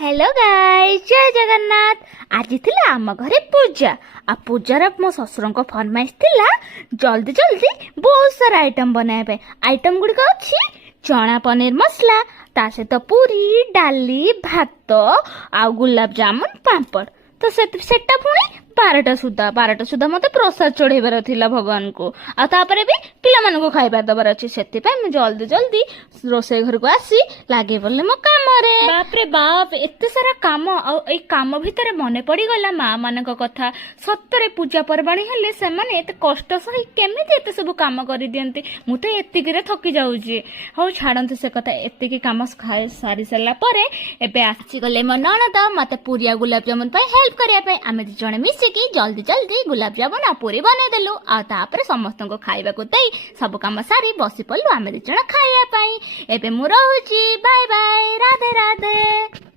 Hello guys, जय जगन्नाथ। आज थिला आम घरे पूजा आ पूजार मो ससुर फरमाइश थिला जल्दी जल्दी बहुत सारा आइटम बनाए आइटम गुड़िक अच्छी चना पनीर मसला ता सहित पूरी डाली भात आ गुलाब जामुन पापड़ तो सेटा पुणी 12टा सुधा मते प्रसाद चढ़ेबार थिला भगवान को आतापरे भी पिला मानको खाइबा दबार अछि सेति पय मैं जल्दी जल्दी रोसे घर को आसी लागे बोले मो काम रे। बाप रे बाप एते सारा काम आ ए काम भितर मने पड़ी गला मां मानक कथा सत्तरे पूजा परबाणी हेले से माने एते कष्ट सही केमिति एते सब काम करि दियंती मु तो एतिकी रे थकी जाउची। हो छाडंतु से कथा एतिकी काम खाए सारी सला परे एबे आसी गले मो ननद मते पूरिया गुलाब जामुन पय हेल्प करिया पय आमे दी जणे मिसी कि जल्दी जल्दी गुलाब जामुन आ पूरी बने देलु आ तापर समस्त को खाइबा को देई सब काम सारी बसी पड़लु आमे दी जण खाइया पई। एबे मु रहूची, बाय बाय, राधे राधे।